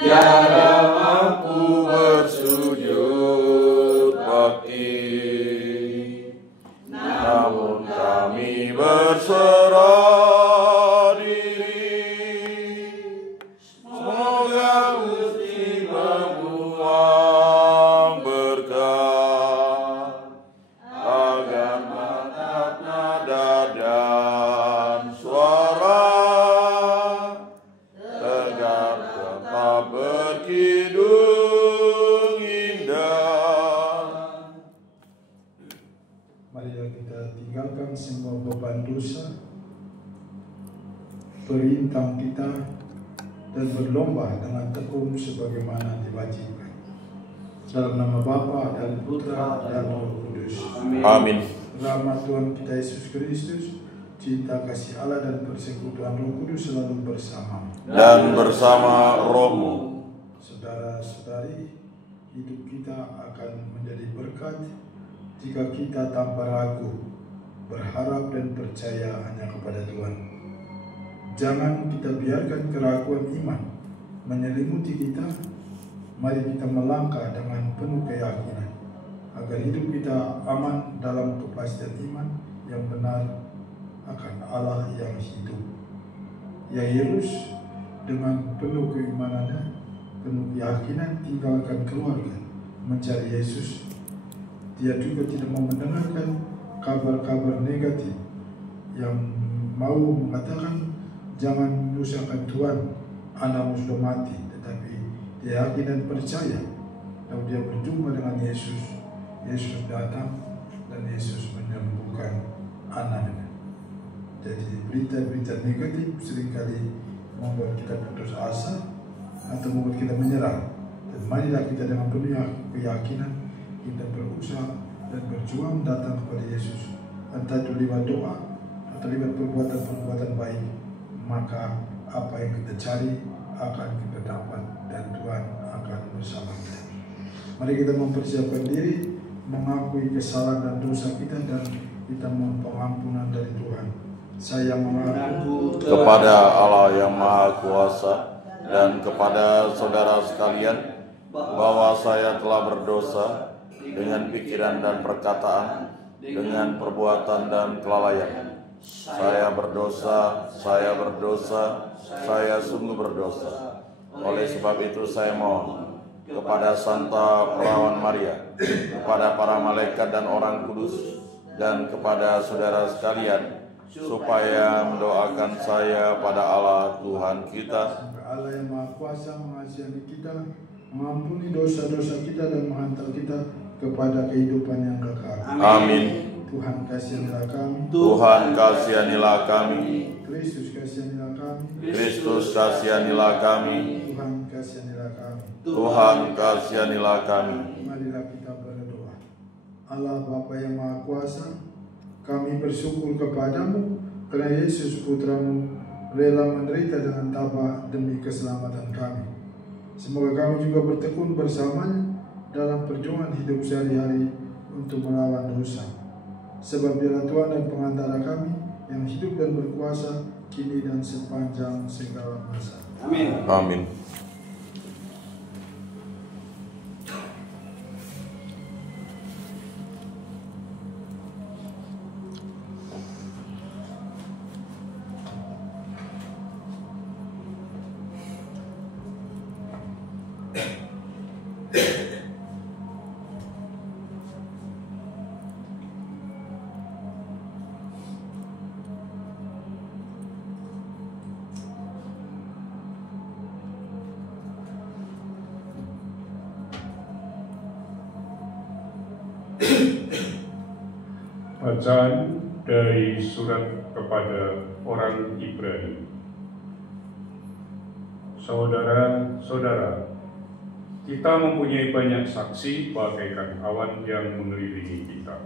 tiada mampu bersujud bakti. Namun kami berserah diri, semoga Gusti membuang berkat, agar matap nada dan suara tegar tetap berkidung indah. Marilah kita tinggalkan semua beban dosa, perintah kita, dan berlomba dengan tekun sebagaimana diwajibkan. Dalam nama Bapa dan Putra dan Roh Kudus. Amin. Rahmat Tuhan kita Yesus Kristus, cinta kasih Allah dan persekutuan Roh Kudus selalu bersama Dan bersama rohmu. Saudara-saudari, hidup kita akan menjadi berkat jika kita tanpa ragu berharap dan percaya hanya kepada Tuhan. Jangan kita biarkan keraguan iman menyelimuti kita. Mari kita melangkah dengan penuh keyakinan agar hidup kita aman dalam kepastian iman yang benar akan Allah yang hidup. Yairus dengan penuh keimanannya, penuh keyakinan tinggalkan keluarga mencari Yesus. Dia juga tidak mau mendengarkan kabar-kabar negatif yang mau mengatakan jangan menyusahkan Tuhan, anakmu sudah mati. Tetapi dia yakin dan percaya. Lalu dia berjumpa dengan Yesus. Yesus datang dan Yesus menyembuhkan anaknya. Jadi berita-berita negatif seringkali membuat kita putus asa atau membuat kita menyerah. Dan marilah kita dengan penuh keyakinan kita berusaha dan berjuang datang kepada Yesus, entah itu lewat doa atau lewat perbuatan-perbuatan baik. Maka apa yang kita cari akan kita dapat dan Tuhan akan bersama kita. Mari kita mempersiapkan diri, mengakui kesalahan dan dosa kita, dan kita mohon pengampunan dari Tuhan. Saya mengaku Kepada Allah yang Maha Kuasa dan kepada saudara sekalian bahwa saya telah berdosa dengan pikiran dan perkataan, dengan perbuatan dan kelalaian. Saya berdosa, saya sungguh berdosa. Oleh sebab itu saya mohon kepada Santa Perawan Maria, kepada para malaikat dan orang kudus, dan kepada saudara sekalian, supaya mendoakan saya pada Allah Tuhan kita. Allah yang Maha Kuasa mengasihani kita, mengampuni dosa-dosa kita dan menghantar kita kepada kehidupan yang kekal. Amin. Tuhan kasihanilah kami. Tuhan kasihanilah kami. Kristus kasihanilah kami. Kristus kasihanilah kami. Tuhan kasihanilah kami. Tuhan kasihanilah kami. Marilah kita berdoa. Allah Bapa yang Maha Kuasa, kami bersyukur kepadamu karena Yesus Putramu rela menderita dengan tabah demi keselamatan kami. Semoga kami juga bertekun bersamanya dalam perjuangan hidup sehari-hari untuk melawan dosa. Sebab Dialah Tuhan dan pengantara kami yang hidup dan berkuasa kini dan sepanjang segala masa. Amin. Amin. Bacaan dari surat kepada orang Ibrani. Saudara-saudara, kita mempunyai banyak saksi bagaikan awan yang mengelilingi kita.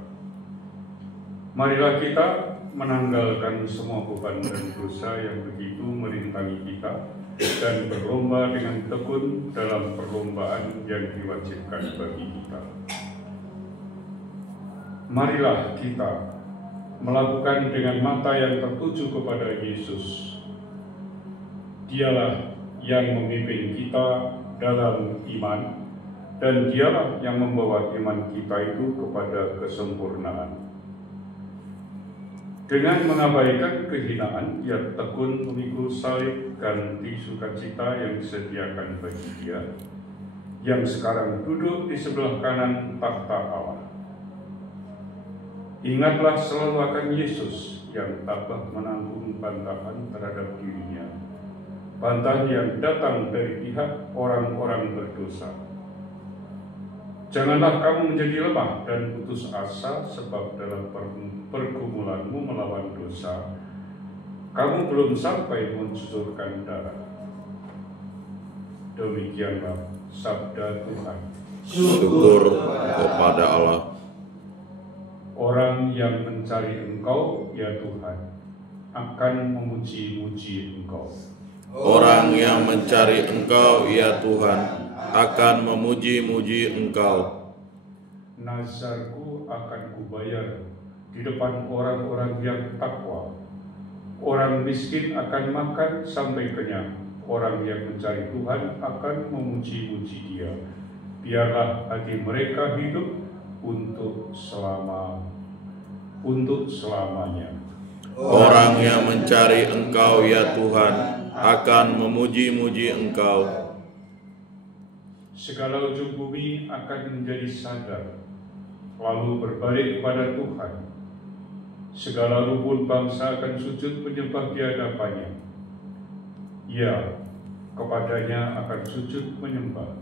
Marilah kita menanggalkan semua beban dan dosa yang begitu merintangi kita dan berlomba dengan tekun dalam perlombaan yang diwajibkan bagi kita. Marilah kita melakukan dengan mata yang tertuju kepada Yesus. Dialah yang memimpin kita dalam iman, dan Dialah yang membawa iman kita itu kepada kesempurnaan. Dengan mengabaikan kehinaan, ia tekun memikul salib ganti sukacita yang disediakan bagi Dia, yang sekarang duduk di sebelah kanan takhta Allah. Ingatlah selalu akan Yesus yang tabah menanggung bantahan terhadap dirinya, bantahan yang datang dari pihak orang-orang berdosa. Janganlah kamu menjadi lemah dan putus asa, sebab dalam pergumulanmu melawan dosa, kamu belum sampai mencucurkan darah. Demikianlah sabda Tuhan. Syukur kepada Allah. Orang yang mencari Engkau, ya Tuhan, akan memuji-muji Engkau. Orang yang mencari Engkau, ya Tuhan, akan memuji-muji Engkau. Nazarku akan kubayar di depan orang-orang yang takwa. Orang miskin akan makan sampai kenyang. Orang yang mencari Tuhan akan memuji-muji Dia. Biarlah hati mereka hidup untuk selamanya. Orang yang mencari Engkau, ya Tuhan, akan memuji-muji Engkau. Segala ujung bumi akan menjadi sadar, lalu berbalik kepada Tuhan. Segala rumpun bangsa akan sujud menyembah di hadapannya. Ya, kepadanya akan sujud menyembah.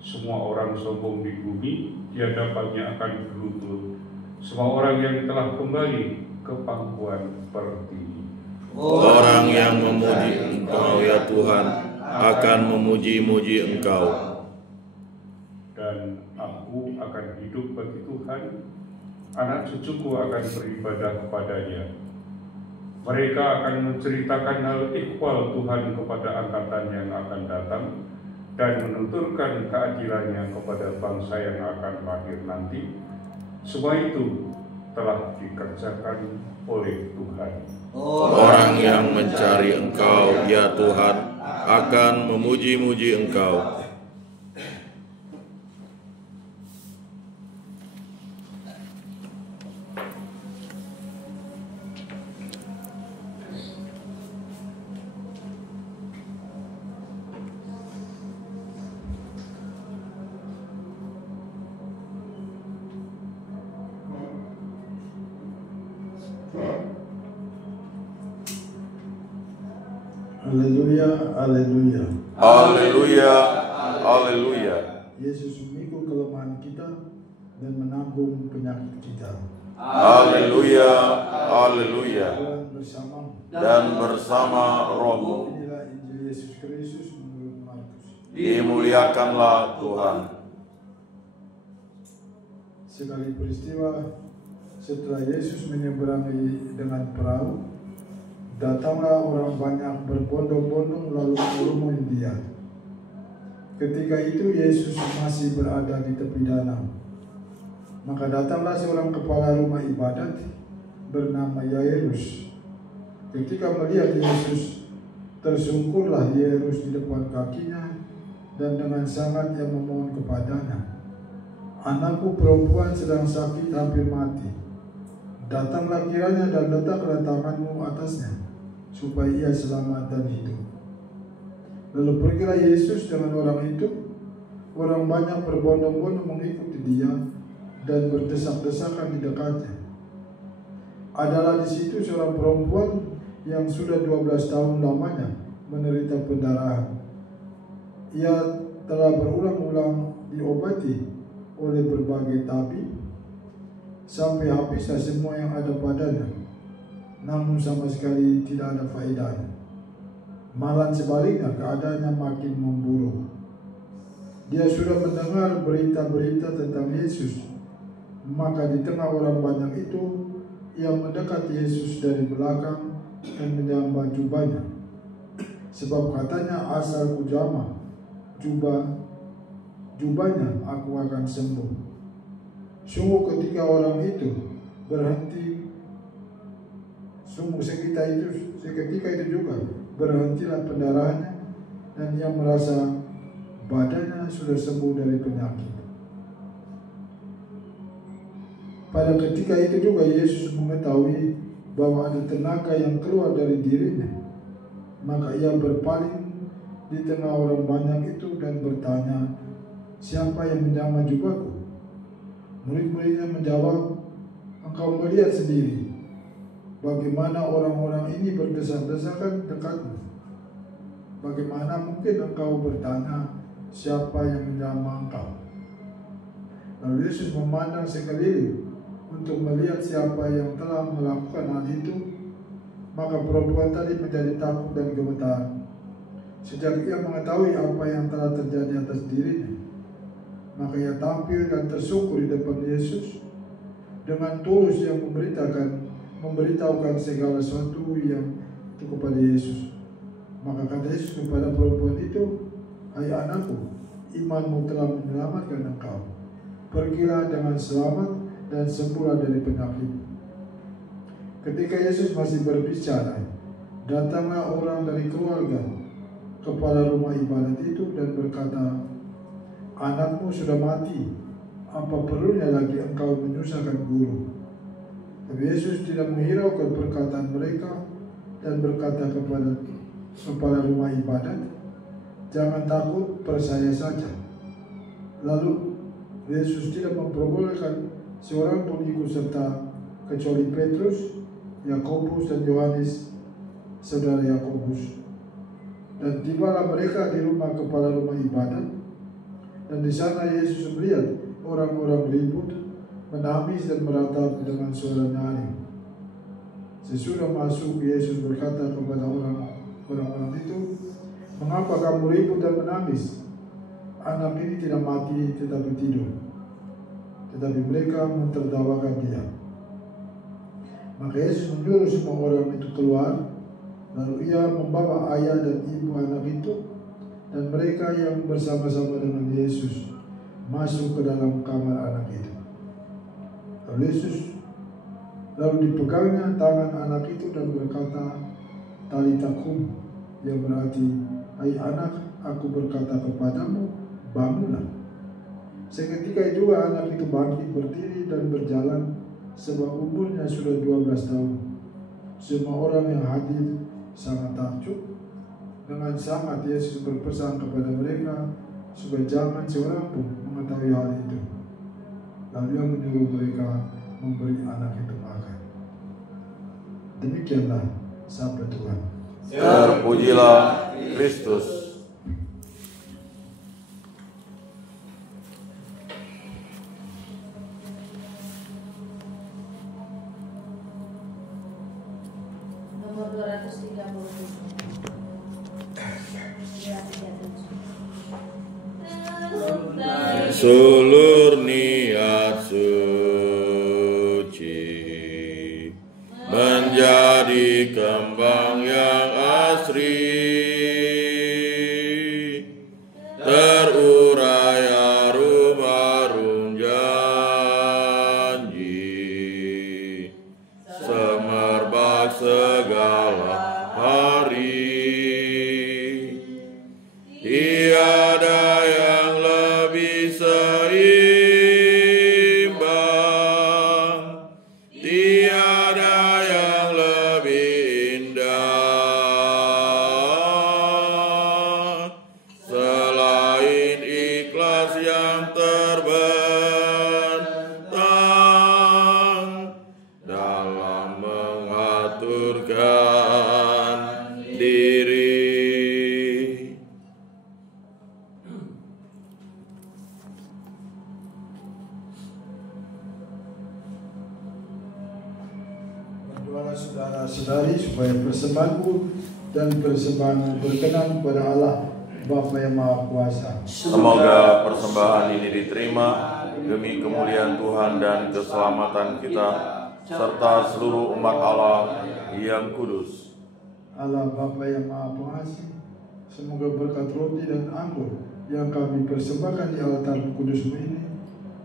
Semua orang sombong di bumi di hadapannya akan berlutut. Semua orang yang telah kembali ke pangkuan pertiwi. Orang yang memuji Engkau, ya Tuhan, akan memuji-muji Engkau. Dan aku akan hidup bagi Tuhan, anak cucuku akan beribadah kepadanya. Mereka akan menceritakan hal ikhwal Tuhan kepada angkatan yang akan datang, dan menuturkan keadilannya kepada bangsa yang akan lahir nanti. Semua itu telah dikerjakan oleh Tuhan. Orang yang mencari Engkau, ya Tuhan, akan memuji-muji Engkau. Haleluya, haleluya. Haleluya, haleluya. Yesus memikul kelemahan kita dan menanggung penyakit kita. Haleluya, haleluya. Tuhan bersamamu. Dan bersama rohmu, Inilah Injil Yesus Kristus menurut Markus. dimuliakanlah Tuhan. Sekali peristiwa setelah Yesus menyeberangi dengan perahu, datanglah orang banyak berbondong-bondong lalu merumuni Dia. Ketika itu Yesus masih berada di tepi danau. Maka datanglah seorang kepala rumah ibadat bernama Yairus. Ketika melihat Yesus, tersungkurlah Yairus di depan kakinya dan dengan sangat ia memohon kepadanya, "Anakku perempuan sedang sakit hampir mati. Datanglah kiranya dan letaklah tanganmu atasnya, supaya ia selamat dan hidup." Lalu pergilah Yesus dengan orang itu. Orang banyak berbondong-bondong mengikuti Dia dan berdesak-desakan di dekatnya. Adalah di situ seorang perempuan yang sudah 12 tahun lamanya menderita pendarahan. Ia telah berulang-ulang diobati oleh berbagai tabib sampai habislah semua yang ada padanya, namun sama sekali tidak ada faedahnya. Malah sebaliknya keadaannya makin memburuk. Dia sudah mendengar berita-berita tentang Yesus, maka di tengah orang banyak itu ia mendekat Yesus dari belakang dan menyambar jubahnya. Sebab katanya, "Asalku jamah jubahnya, aku akan sembuh." Sungguh ketika orang itu berhenti, seketika itu juga berhentilah pendarahannya dan ia merasa badannya sudah sembuh dari penyakit. Pada ketika itu juga Yesus mengetahui bahwa ada tenaga yang keluar dari dirinya. Maka ia berpaling di tengah orang banyak itu dan bertanya, "Siapa yang menjamah jubahku?" Murid-muridnya menjawab, "Engkau melihat sendiri bagaimana orang-orang ini berdesak-desakan dekatmu. Bagaimana mungkin engkau bertanya, siapa yang menjamah engkau?" Lalu Yesus memandang sekeliling untuk melihat siapa yang telah melakukan hal itu. Maka perempuan tadi menjadi takut dan gemetar sejak ia mengetahui apa yang telah terjadi atas dirinya. Maka ia tampil dan tersungkur di depan Yesus dengan tulus yang memberitahukan segala sesuatu yang itu kepada Yesus. Maka kata Yesus kepada perempuan itu, "Hai anakku, imanmu telah menyelamatkan engkau. Pergilah dengan selamat dan sembuhlah dari penyakit." Ketika Yesus masih berbicara, datanglah orang dari keluarga kepala rumah ibadat itu dan berkata, "Anakmu sudah mati, apa perlunya lagi engkau menyusahkan guru?" Tapi Yesus tidak menghiraukan perkataan mereka dan berkata kepada kepala rumah ibadat, "Jangan takut, percaya saja." Lalu Yesus tidak memperbolehkan seorang pun ikut serta kecuali Petrus, Yakobus dan Yohanes, saudara Yakobus. Dan tibalah mereka di rumah kepala rumah ibadat, dan di sana Yesus melihat orang-orang ribut, menangis dan meratap dengan suara nyaring. Sesudah masuk, Yesus berkata kepada orang-orang itu, "Mengapa kamu ribut dan menangis? Anak ini tidak mati tetapi tidur." Tetapi mereka mentertawakan dia. Maka Yesus menyuruh semua orang itu keluar. Lalu ia membawa ayah dan ibu anak itu dan mereka yang bersama-sama dengan Yesus masuk ke dalam kamar anak itu. Lalu dipegangnya tangan anak itu dan berkata, "Talita kum," yang berarti, "Hai anak, aku berkata kepadamu, bangunlah." Seketika juga anak itu bangkit berdiri dan berjalan, sebab umurnya sudah 12 tahun. Semua orang yang hadir sangat takjub. Dengan sangat Yesus berpesan kepada mereka supaya jangan seorang pun mengetahui hal itu. Lalu dia menyuruh mereka memberi anak itu makan. Demikianlah sabda Tuhan. Terpujilah Kristus. Nomor 237. Sulur niat suci menjadi kembang yang asri, terurai harum-harum janji, semerbak segala hari. Tiada yang lebih seimbang, tiada yang lebih indah, selain ikhlas yang terbentang dalam mengaturkan diri. Berdoalah saudara-saudari supaya persembahanku dan persembahan berkenan kepada Allah Bapa yang Maha Kuasa. Semoga persembahan ini diterima demi kemuliaan Tuhan dan keselamatan kita serta seluruh umat Allah yang kudus. Allah Bapa yang Maha Pengasih, semoga berkat roti dan anggur yang kami persembahkan di altar kudus-Mu ini,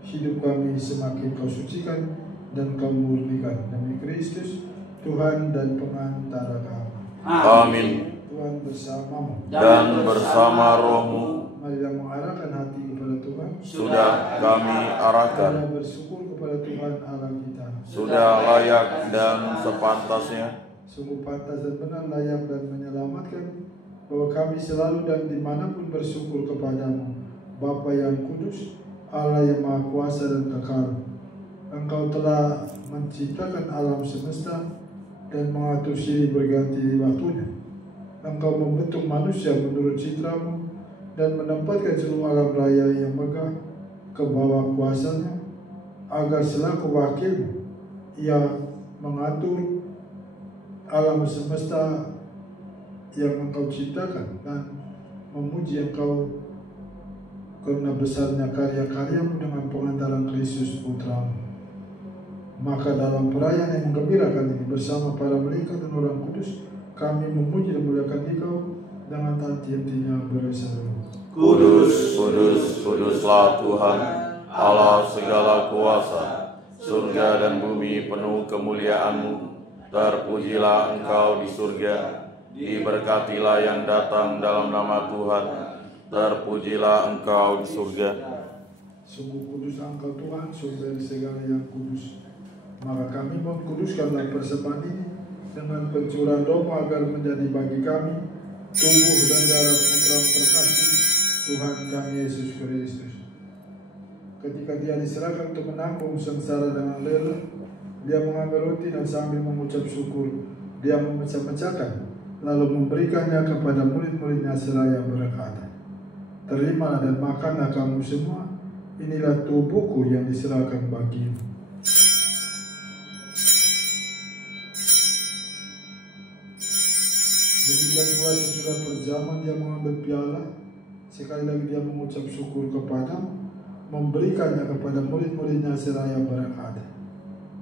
hidup kami semakin Kau sucikan dan Kau murnikan demi Kristus Tuhan dan pengantara kami. Amin. Tuhan bersamamu Dan bersama rohmu, Marilah mengarahkan hati kepada Tuhan. Sudah kami arahkan. Marilah bersyukur kepada Tuhan Allah kita. Sudah layak dan sepantasnya. Sungguh pantas dan benar, layak dan menyelamatkan, bahwa kami selalu dan dimanapun bersyukur kepadamu, Bapa yang kudus, Allah yang maha kuasa dan kekal. Engkau telah menciptakan alam semesta dan mengatur silih berganti waktunya. Engkau membentuk manusia menurut citramu dan menempatkan seluruh alam raya yang megah ke bawah kuasanya, agar selaku wakilmu ia mengatur alam semesta yang engkau ciptakan dan memuji engkau karena besarnya karya-karyamu dengan pengantaran Kristus Putramu. Maka dalam perayaan yang menggembirakan ini bersama para malaikat dan orang kudus, kami memuji dan memuliakan Engkau dengan henti-hentinya berseru. Kudus, kudus, kuduslah Tuhan, Allah segala kuasa. Surga dan bumi penuh kemuliaan-Mu. Terpujilah Engkau di surga, diberkatilah yang datang dalam nama Tuhan. Terpujilah Engkau di surga. Sungguh kudus Engkau Tuhan, sumber segala yang kudus. Maka kami mengkuduskanlah persembahan ini dengan pencurahan roh agar menjadi bagi kami tubuh dan darah Putra terkasih Tuhan kami Yesus Kristus. Ketika Dia diserahkan untuk menanggung sengsara dengan rela, Dia mengambil roti dan sambil mengucap syukur, Dia memecah-mecahkan, lalu memberikannya kepada murid-muridnya seraya berkata, "Terimalah dan makanlah kamu semua, inilah tubuhku yang diserahkan bagimu." Demikian pula sesudah perjamuan Dia mengambil piala, sekali lagi Dia mengucap syukur kepadamu, memberikannya kepada murid-muridnya seraya berkata,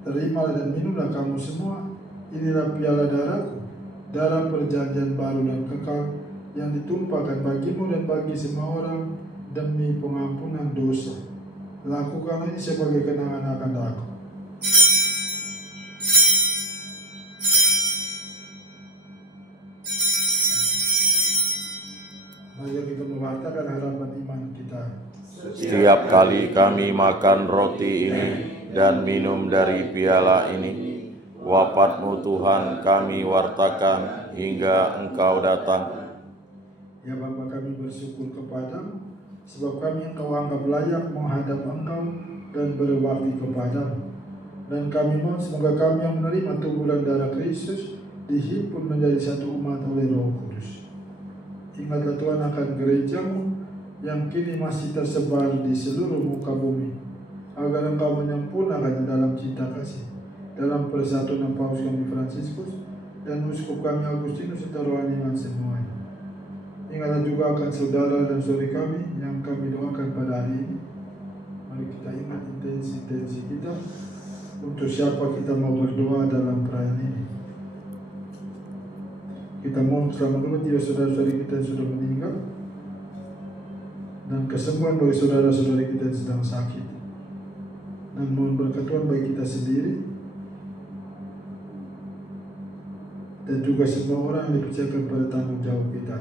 "Terimalah dan minumlah kamu semua, inilah piala darahku, darah perjanjian baru dan kekal, yang ditumpahkan bagimu dan bagi semua orang demi pengampunan dosa. Lakukanlah ini sebagai kenangan akan aku." Mari kita mewartakan harapan iman kita. Setiap kali kami makan roti ini dan minum dari piala ini, wafat-Mu Tuhan kami wartakan hingga Engkau datang. Ya Bapa, kami bersyukur kepadamu, sebab kami Engkau anggap layak menghadap Engkau dan berbakti kepadamu. Dan kami mohon semoga kami yang menerima tubuh dan darah Kristus dihimpun menjadi satu umat oleh Roh Kudus. Ingatlah Tuhan akan gerejamu yang kini masih tersebar di seluruh muka bumi, agar Engkau menyempurnakannya dalam cinta kasih, dalam persatuan Paus kami Fransiskus dan Uskup kami Agustinus serta rohaniwan semuanya. Ingatlah juga akan saudara dan saudari kami yang kami doakan pada hari ini. Mari kita ingat intensi-intensi kita untuk siapa kita mau berdoa dalam perayaan ini. Kita mohon selamat tiba saudara-saudari kita yang sudah meninggal, dan kesembuhan bagi saudara-saudari kita yang sedang sakit, dan mohon berkat Tuhan bagi kita sendiri dan juga semua orang yang dipercayakan pada tanggung jawab kita.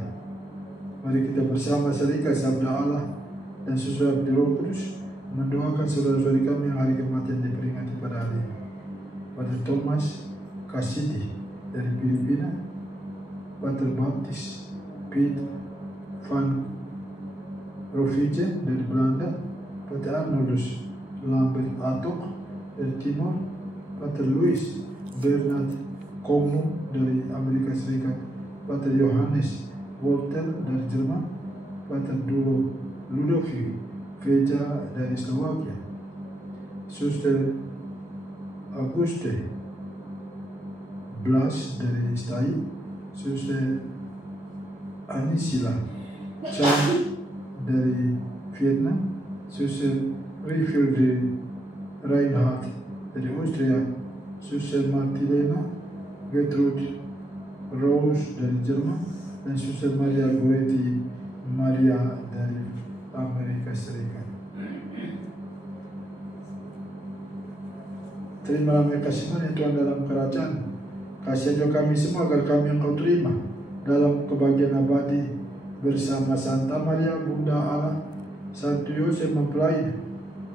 Mari kita bersama serikat sabda Allah dan sesuai di Roh Kudus mendoakan saudara-saudari kami yang hari kematian diperingati pada hari ini. Pada Thomas Cassidy dari Filipina, Pater Baptis Piet van Rovingen dari Belanda, Pater Arnoldus Lambert Atok dari Timor, Pater Louis Bernard Como dari Amerika Serikat, Pater Johannes Walter dari Jerman, Pater Ludovic Veja dari Slovakia, Suster Auguste Blas dari Stay, Suster Anisila Chan dari Vietnam, Suster Rifilde Reinhardt dari Austria, Suster Martilena Gertrud Rose dari Jerman, dan Suster Maria Goretti Maria dari Amerika Serikat. Terimalah kasih Tuhan Tuhan dalam kerajaan. Kasih aja kami semua agar kami Engkau terima dalam kebahagiaan abadi bersama Santa Maria Bunda Allah, Santo Yosef mempelainya,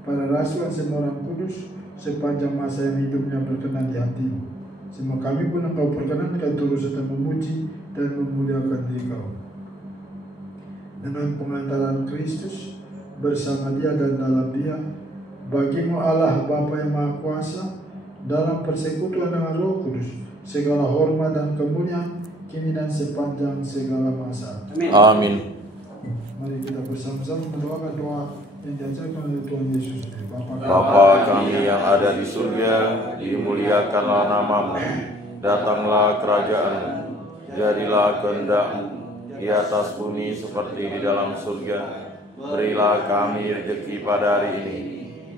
para rasul dan semua orang kudus, sepanjang masa yang hidupnya berkenan di hatimu. Semua kami pun Engkau perkenankan turut serta memuji dan memuliakan Engkau. Dengan pengantaran Kristus, bersama Dia dan dalam Dia, bagimu Allah Bapa yang Maha Kuasa, dalam persekutuan dengan Roh Kudus, segala hormat dan kemuliaan kini dan sepanjang segala masa. Amin. Mari kita bersama-sama mendoakan doa yang diajarkan oleh Tuhan Yesus. Bapa kami yang ada di surga, dimuliakanlah namamu, datanglah kerajaan-mu, jadilah kehendak-mu di atas bumi seperti di dalam surga. Berilah kami rezeki pada hari ini,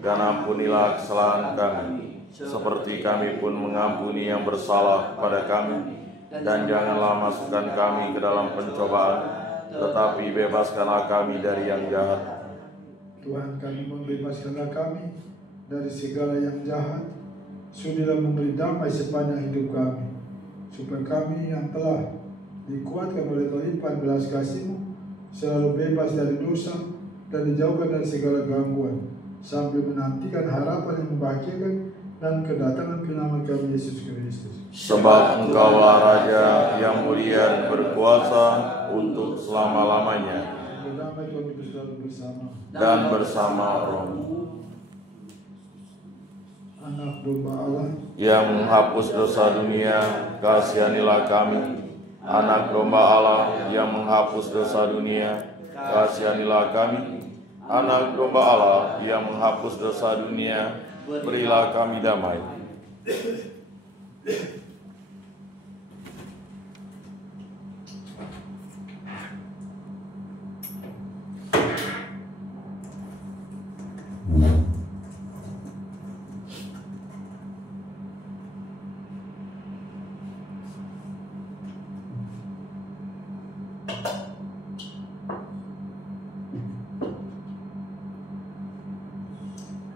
dan ampunilah kesalahan kami, seperti kami pun mengampuni yang bersalah kepada kami. Dan janganlah masukkan kami ke dalam pencobaan, tetapi bebaskanlah kami dari yang jahat. Tuhan kami, membebaskanlah kami dari segala yang jahat. Sudilah memberi damai sepanjang hidup kami, supaya kami yang telah dikuatkan oleh kelimpahan belas kasih-Mu selalu bebas dari dosa dan dijauhkan dari segala gangguan, sambil menantikan harapan yang membahagiakan dan kedatangan kenamaan kami Yesus Kristus. Sebab Engkaulah Raja yang mulia dan berkuasa untuk selama-lamanya, Berdamai Tuhan itu selalu bersama. dan bersama Roh-Mu. Anak domba Allah, Yang menghapus dosa dunia, kasihanilah kami. Anak domba Allah yang menghapus dosa dunia, kasihanilah kami. Anak domba Allah yang menghapus dosa dunia, berilah kami damai.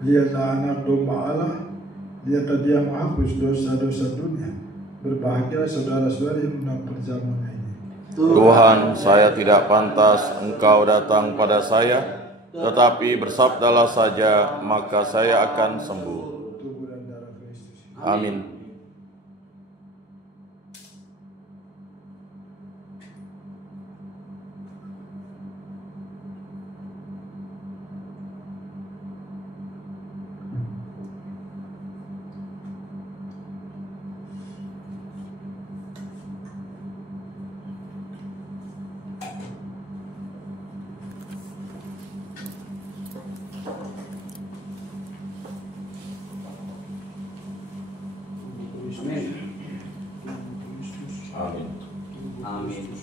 lihatlah anak domba Allah, lihatlah Dia menghapus dosa-dosa dunia. Berbahagialah saudara-saudari yang undang perjamuan ini. Tuhan, saya tidak pantas Engkau datang pada saya, tetapi bersabdalah saja, maka saya akan sembuh. Tubuh dan darah Kristus. Amin. Amin. Amin.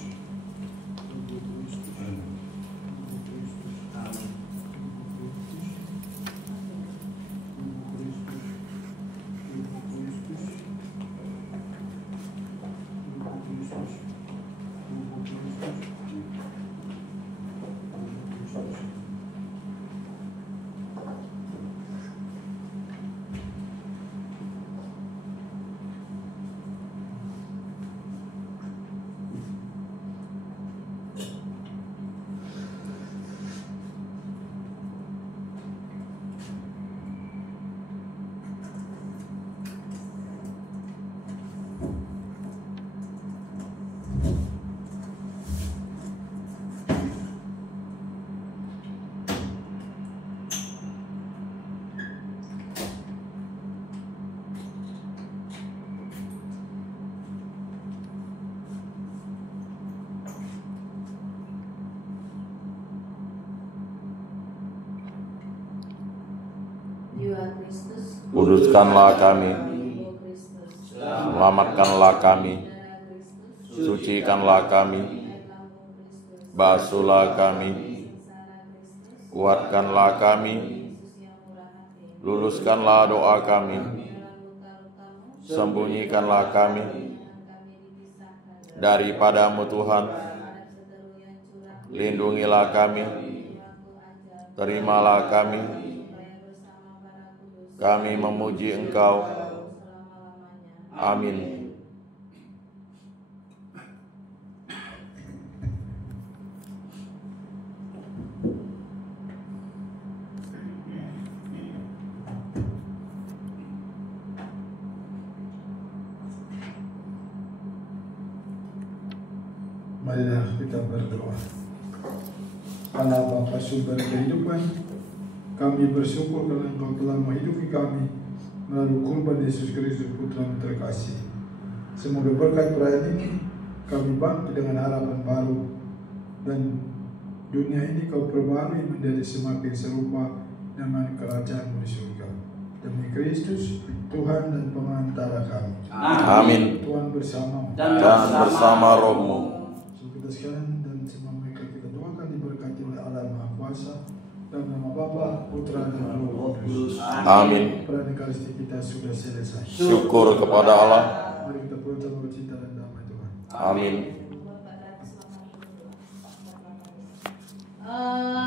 Jiwa Kristus, Kuduskanlah kami, Tubuh Kristus, selamatkanlah kami, darah Kristus, sucikanlah kami, air lambung Kristus, basuhlah kami, sengsara Kristus, kuatkanlah kami, Yesus yang murah hati, luluskanlah doa kami, dalam luka-lukamu, sembunyikanlah kami dengan kami dipisahkan, daripadamu Tuhan, terhadap seteru yang curang, lindungilah kami, jiwaku ajar, terimalah kami, supaya bersama para kudus, kami memuji Engkau. selama-lamanya. Amin. kita berdoa. Allah Bapa sumber kehidupan, kami bersyukur karena Engkau telah menghidupi kami melalui kurban Yesus Kristus Putra terkasih. Semoga berkat perayaan ini kami bangkit dengan harapan baru dan dunia ini Kau perbarui menjadi semakin serupa dengan kerajaan-Mu di surga. Demi Kristus, Tuhan dan pengantara kami. Amin. Tuhan bersamamu Dan bersama rohmu. Kita sekalian dan semua mereka kita doakan diberkati oleh Allah Maha Kuasa dalam nama Bapa, Putra dan Roh Kudus. Amin. Perayaan Ekaristi kita sudah selesai. Syukur kepada Allah. Mari kita berucap cinta dan damai Tuhan. Amin. Amin.